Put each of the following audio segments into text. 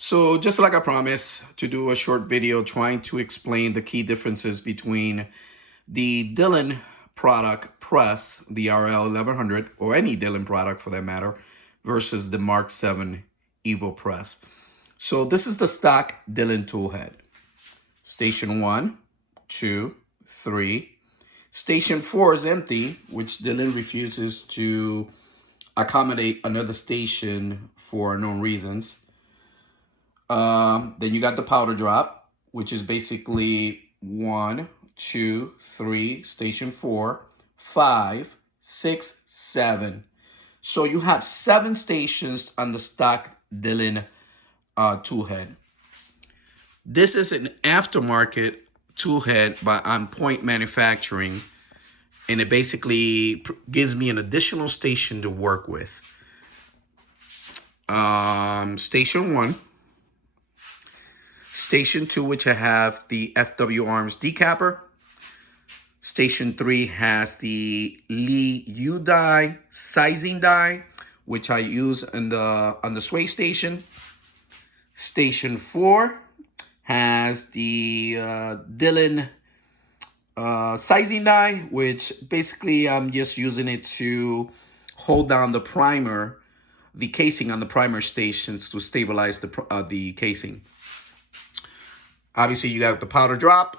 So just like I promised to do a short video trying to explain the key differences between the Dillon product press, the RL 1100, or any Dillon product for that matter, versus the Mark 7 Evo press. So this is the stock Dillon tool head. Station 1, 2, 3. Station 4 is empty, which Dillon refuses to accommodate another station for unknown reasons. Then you got the powder drop, which is basically 1, 2, 3, station 4, 5, 6, 7. So you have 7 stations on the stock Dillon tool head. This is an aftermarket tool head by On Point Manufacturing, and it basically gives me an additional station to work with. Station 1. Station 2, which I have the FW Arms decapper. Station 3 has the Lee U die, sizing die, which I use on the sway station. Station 4 has the Dillon sizing die, which basically I'm just using it to hold down the primer, the casing on the primer stations to stabilize the casing. Obviously, you got the powder drop,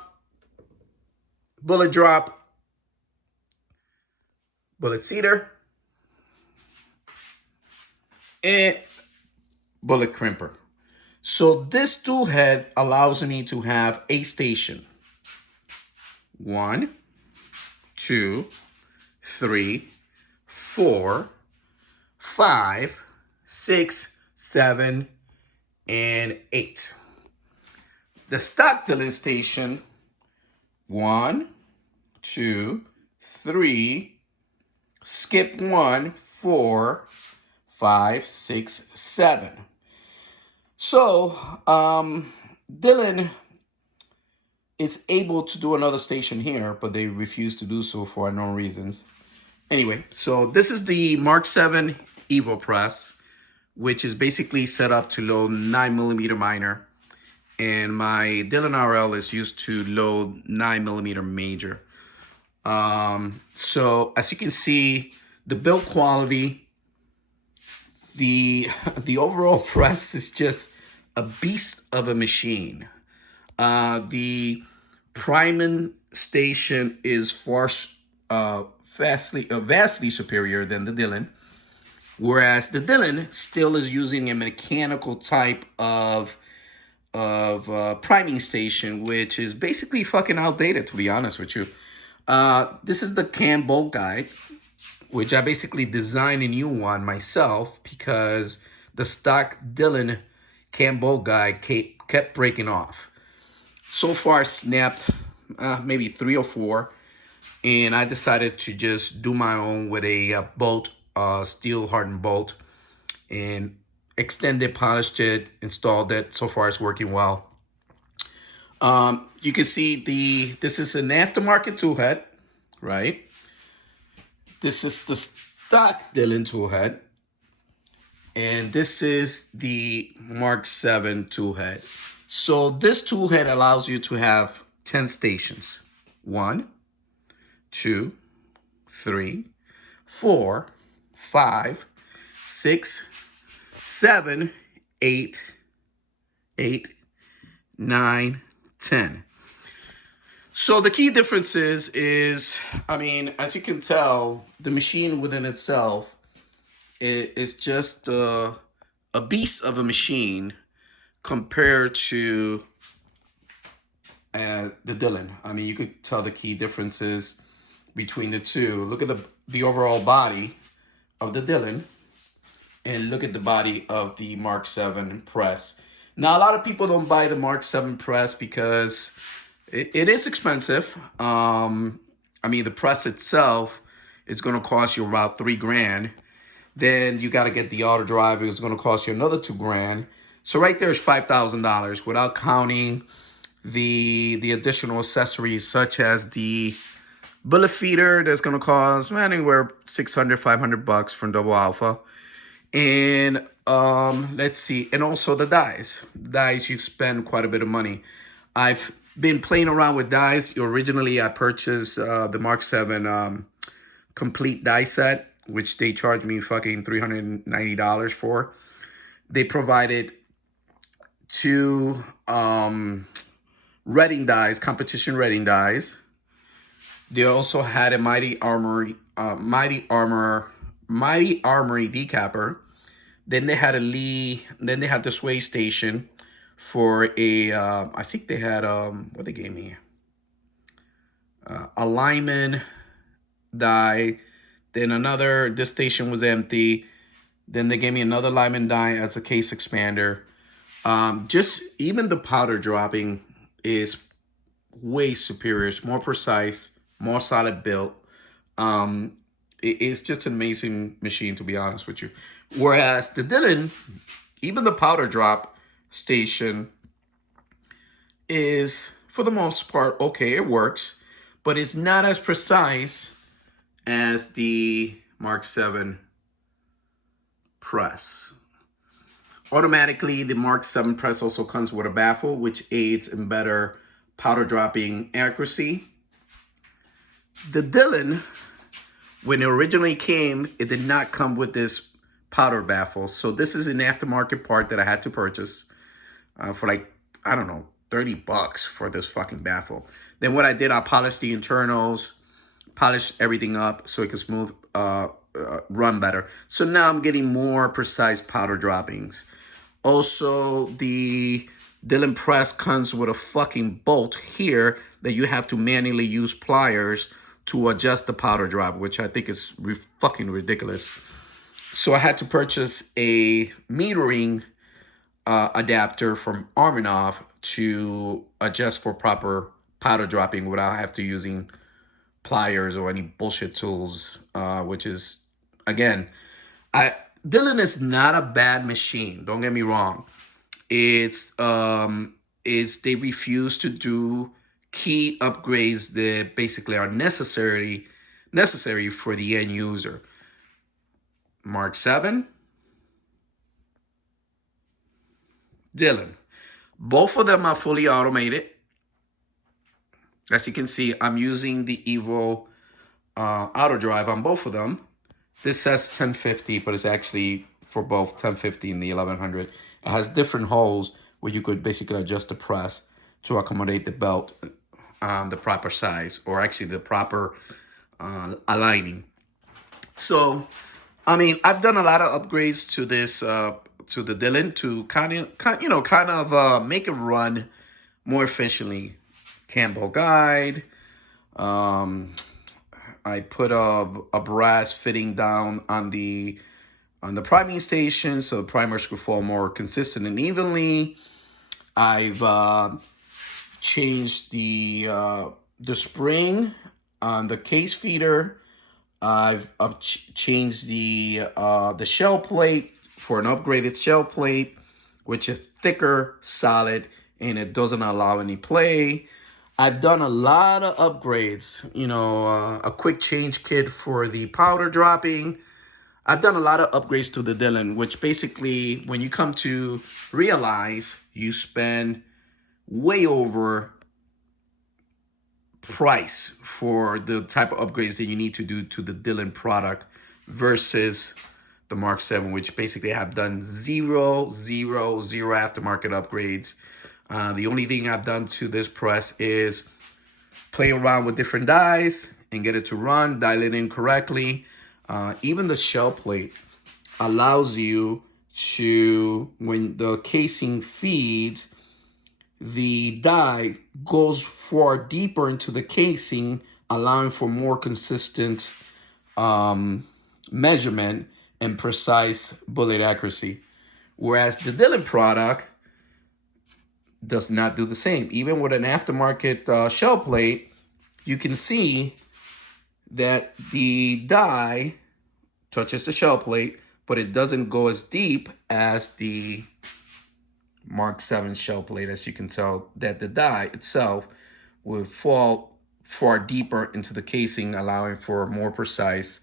bullet drop, bullet seater, and bullet crimper. So this tool head allows me to have a station. 1, 2, 3, 4, 5, 6, 7, and 8. The stock Dillon station, 1, 2, 3, skip 1, 4, 5, 6, 7. So, Dillon is able to do another station here, but they refuse to do so for unknown reasons. Anyway, so this is the Mark 7 Evo press, which is basically set up to load 9mm minor. And my Dillon RL is used to load 9mm major. So as you can see, the build quality, the overall press is just a beast of a machine. The priming station is vastly superior than the Dillon, whereas the Dillon still is using a mechanical type of priming station, which is basically fucking outdated, to be honest with you. This is the cam bolt guide, which I basically designed a new one myself because the stock Dillon cam bolt guide kept breaking off. So far snapped maybe 3 or 4, and I decided to just do my own with a bolt, steel hardened bolt, and extended, polished it, installed it. So far it's working well. You can see this is an aftermarket tool head, right? This is the stock Dillon tool head. And this is the Mark 7 tool head. So this tool head allows you to have 10 stations. 1, 2, 3, 4, 5, 6, 7, 8, 9, 10. So the key difference is, I mean, as you can tell, the machine within itself is just a beast of a machine compared to the Dillon. I mean, you could tell the key differences between the two. Look at the overall body of the Dillon, and look at the body of the Mark 7 press. Now, a lot of people don't buy the Mark 7 press because it is expensive. I mean, the press itself is going to cost you about $3,000. Then you got to get the auto drive. It's going to cost you another $2,000. So right there is $5,000 without counting the additional accessories such as the bullet feeder that's going to cost anywhere $600, $500 from Double Alpha. And let's see, and also the dies. Dies, you spend quite a bit of money. I've been playing around with dies. Originally, I purchased the Mark 7 complete die set, which they charged me fucking $390 for. They provided two reading dies, competition reading dies. They also had a Mighty Armory decapper. Then they had a Lee. Then they had the sway station for a. I think they had what they gave me, a Lyman die. Then another. This station was empty. Then they gave me another Lyman die as a case expander. Just even the powder dropping is way superior. It's more precise, more solid built. It's just an amazing machine, to be honest with you. Whereas the Dillon, even the powder drop station is, for the most part, okay, it works, but it's not as precise as the Mark 7 press. Automatically, the Mark 7 press also comes with a baffle, which aids in better powder dropping accuracy. The Dillon, when it originally came, it did not come with this powder baffle. So this is an aftermarket part that I had to purchase for like, I don't know, $30 for this fucking baffle. Then what I did, I polished the internals, polished everything up so it could smooth, run better. So now I'm getting more precise powder droppings. Also, the Dillon press comes with a fucking bolt here that you have to manually use pliers to adjust the powder drop, which I think is fucking ridiculous. So I had to purchase a metering adapter from Arminov to adjust for proper powder dropping without have to using pliers or any bullshit tools, which is, again, Dillon is not a bad machine. Don't get me wrong. It's they refuse to do key upgrades that basically are necessary for the end user. Mark 7, Dillon. Both of them are fully automated. As you can see, I'm using the Evo auto drive on both of them. This says 1050, but it's actually for both 1050 and the 1100. It has different holes where you could basically adjust the press to accommodate the belt the proper size, or actually the proper aligning. So, I mean, I've done a lot of upgrades to this, to the Dillon, to kind of make it run more efficiently. Campbell guide. I put a brass fitting down on the priming station, so the primers could fall more consistent and evenly. I've changed the spring on the case feeder. I've changed the shell plate for an upgraded shell plate, which is thicker, solid, and it doesn't allow any play. I've done a lot of upgrades, a quick change kit for the powder dropping. I've done a lot of upgrades to the Dillon, which basically, when you come to realize, you spend way over price for the type of upgrades that you need to do to the Dillon product versus the Mark 7, which basically have done zero aftermarket upgrades. The only thing I've done to this press is play around with different dies and get it to run, dial it in correctly. Even the shell plate allows you to, when the casing feeds, the die goes far deeper into the casing, allowing for more consistent measurement and precise bullet accuracy. Whereas the Dillon product does not do the same. Even with an aftermarket shell plate, you can see that the die touches the shell plate, but it doesn't go as deep as the Mark 7 shell plate. As you can tell, that the die itself will fall far deeper into the casing, allowing for more precise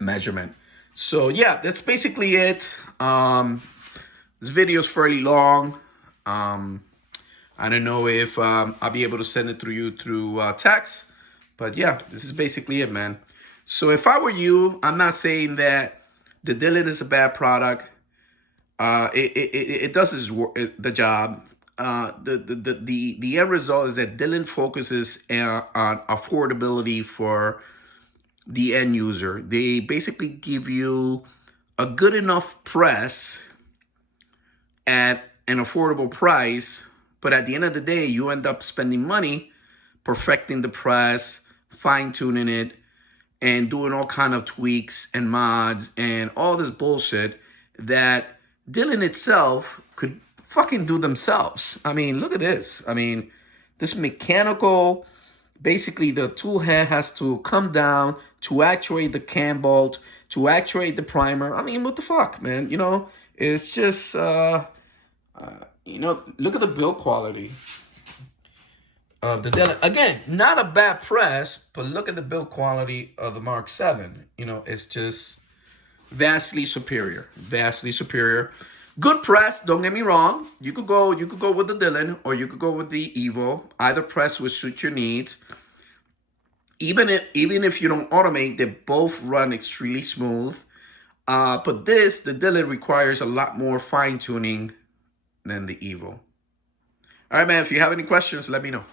measurement. So yeah, that's basically it. This video is fairly long. I don't know if I'll be able to send it through you through text, but yeah, this is basically it, man. So if I were you, I'm not saying that the Dillon is a bad product. It does the job. The end result is that Dillon focuses on affordability for the end user. They basically give you a good enough press at an affordable price, but at the end of the day, you end up spending money perfecting the press, fine-tuning it, and doing all kind of tweaks and mods and all this bullshit that Dillon itself could fucking do themselves. I mean, look at this. I mean, this mechanical, basically the tool head has to come down to actuate the cam bolt, to actuate the primer. I mean, what the fuck, man? You know, it's just, you know, look at the build quality of the Dillon. Again, not a bad press, but look at the build quality of the Mark 7. You know, it's just vastly superior. Vastly superior. Good press, don't get me wrong. You could go with the Dillon or you could go with the Evo. Either press would suit your needs. Even if you don't automate, they both run extremely smooth. But the Dillon requires a lot more fine-tuning than the Evo. All right, man, if you have any questions, let me know.